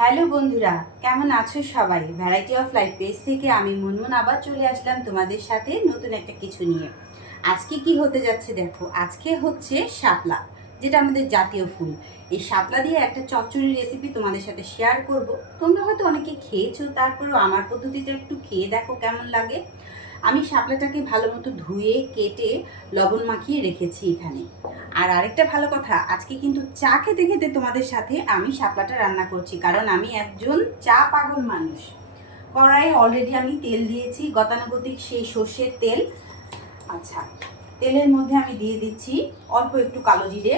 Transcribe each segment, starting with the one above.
Hello বন্ধুরা, কেমন আছো সবাই? ভ্যারাইটি অফ লাইফ পেজ থেকে আমি মুনমুন আবার চলে আসলাম তোমাদের সাথে নতুন একটা কিছু নিয়ে। আজকে কি হতে যাচ্ছে দেখো, আজকে হচ্ছে শাপলা, যেটা আমাদের জাতীয় ফুল। এই শাপলা দিয়ে একটা চচ্চড়ি রেসিপি তোমাদের সাথে শেয়ার করব। তোমরা হয়তো অনেকে খেয়েছো, তারপরেও আমার পদ্ধতিটা একটু খেয়ে দেখো কেমন লাগে। আমি শাপলাটাকে ভালো মতো ধুয়ে, কেটে, লবণ মাখিয়ে রেখেছি এখানে। আর আরেকটা ভালো কথা, আজকে কিন্তু চা খেতে খেতে তোমাদের সাথে আমি শাপলাটা রান্না করছি, কারণ আমি একজন চা পাগল মানুষ। কড়াইয়ে অলরেডি আমি তেল দিয়েছি, গতানুগতিক সেই সর্ষের তেল। আচ্ছা তেলের মধ্যে আমি দিয়ে দিচ্ছি অল্প একটু কালো জিরে।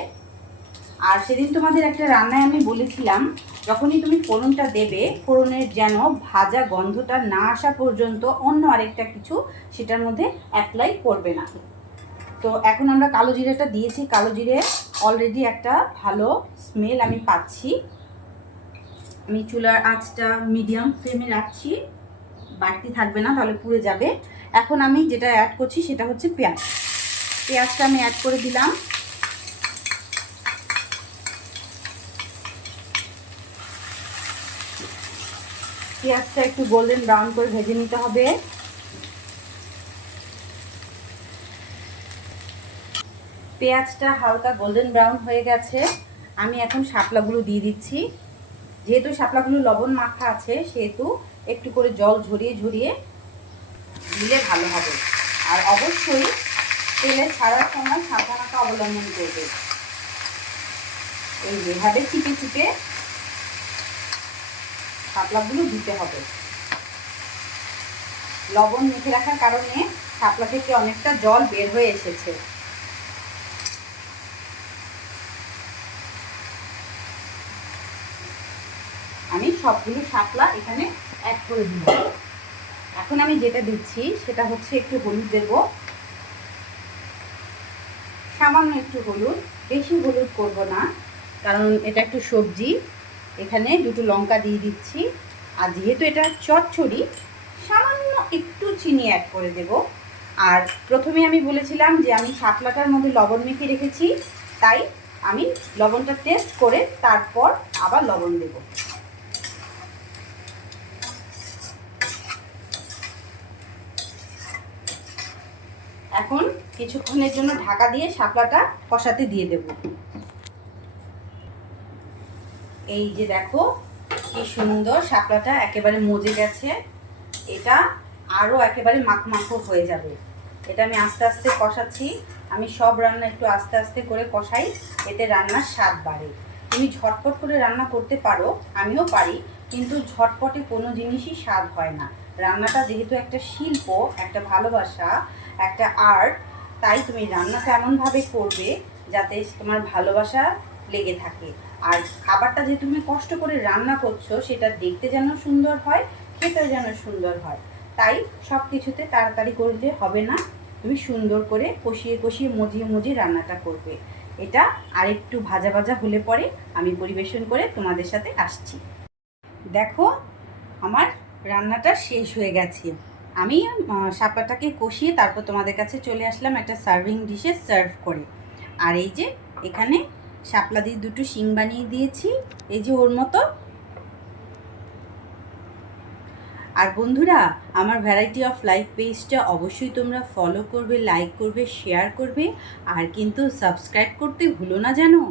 আর সেদিন তোমাদের একটা রান্নায় আমি বলেছিলাম, যখনই তুমি ফোড়নটা দেবে, ফোড়নের যেন ভাজা গন্ধটা না আসা পর্যন্ত অন্য আরেকটা কিছু সেটার মধ্যে অ্যাপ্লাই করবে না। তো এখন আমরা কালো জিরেটা দিয়েছি। কালো জিরে অলরেডি একটা ভালো স্মেল আমি পাচ্ছি। আমি চুলার আঁচটা মিডিয়াম ফ্লেমে রাখছি। বাড়তি থাকবে না, তাহলে পুড়ে যাবে। এখন আমি যেটা অ্যাড করছি সেটা হচ্ছে পেঁয়াজ। পেঁয়াজটা আমি অ্যাড করে দিলাম। পেঁয়াজটা একটু গোল্ডেন ব্রাউন করে ভেজে নিতে হবে। পেঁয়াজটা হালকা গোল্ডেন ব্রাউন হয়ে গেছে। আমি এখন শাপলাগুলো দিয়ে দিচ্ছি। যেহেতু শাপলাগুলো লবণ মাখা আছে, সেহেতু একটু করে জল ঝরিয়ে ঝরিয়ে দিলে ভালো হবে। আর অবশ্যই তেলে ছাড়ার সময় সাবধানতা অবলম্বন করবে। এই যেভাবে চিপে চিপে শাপলাগুলো দিতে হবে। লবণ মেখে রাখার কারণে শাপলা থেকে অনেকটা জল বের হয়ে এসেছে। আমি সবগুলো শাপলা এখানে অ্যাড করে দিব এখন আমি যেটা দিচ্ছি, সেটা হচ্ছে একটু হলুদ দেব। সামান্য একটু হলুদ, বেশি হলুদ করব না, কারণ এটা একটু সবজি। এখানে দুটো লঙ্কা দিয়ে দিচ্ছি। আর যেহেতু এটা চচ্চড়ি, সামান্য একটু চিনি অ্যাড করে দেব। আর প্রথমে আমি বলেছিলাম যে আমি শাপলাটার মধ্যে লবণ মেখে রেখেছি, তাই আমি লবণটা টেস্ট করে তারপর আবার লবণ দেব। এখন কিছুক্ষণের জন্য ঢাকা দিয়ে শাপলাটা কষাতে দিয়ে দেব। এই যে দেখো, কি সুন্দর শাপলাটা একেবারে মজে গেছে। এটা আরও একেবারে মাখ হয়ে যাবে। এটা আমি আস্তে আস্তে কষাচ্ছি। আমি সব রান্না একটু আস্তে আস্তে করে কষাই। এতে রান্নার স্বাদ বাড়ে। তুমি ঝটপট করে রান্না করতে পারো, আমিও পারি। কিন্তু ঝটপটে কোনো জিনিসই স্বাদ হয় না। রান্নাটা যেহেতু একটা শিল্প, একটা ভালোবাসা, একটা আর্ট তাই তুমি রান্নাটা এমনভাবে করবে যাতে তোমার ভালোবাসা লেগে থাকে। আর খাবারটা যে তুমি কষ্ট করে রান্না করছ, সেটা দেখতে যেন সুন্দর হয়, খেতে যেন সুন্দর হয়। তাই সব কিছুতে তাড়াতাড়ি করলে হবে না। তুমি সুন্দর করে কষিয়ে কষিয়ে মজিয়ে মজিয়ে রান্নাটা করবে। এটা আরেকটু ভাজা ভাজা হলে পরে আমি পরিবেশন করে তোমাদের সাথে আসছি। দেখো, আমার রান্নাটা শেষ হয়ে গেছে। আমি শাপাটাকে কষিয়ে তারপর তোমাদের কাছে চলে আসলাম একটা সার্ভিং ডিশে সার্ভ করে। আর এই যে, এখানে শাপলা দিয়ে দুটো শিং বানিয়ে দিয়েছি। এই যে ওর মতো। আর বন্ধুরা, আমার ভ্যারাইটি অফ লাইফ পেজটা অবশ্যই তোমরা ফলো করবে লাইক করবে শেয়ার করবে। আর কিন্তু সাবস্ক্রাইব করতে ভুলো না জানো?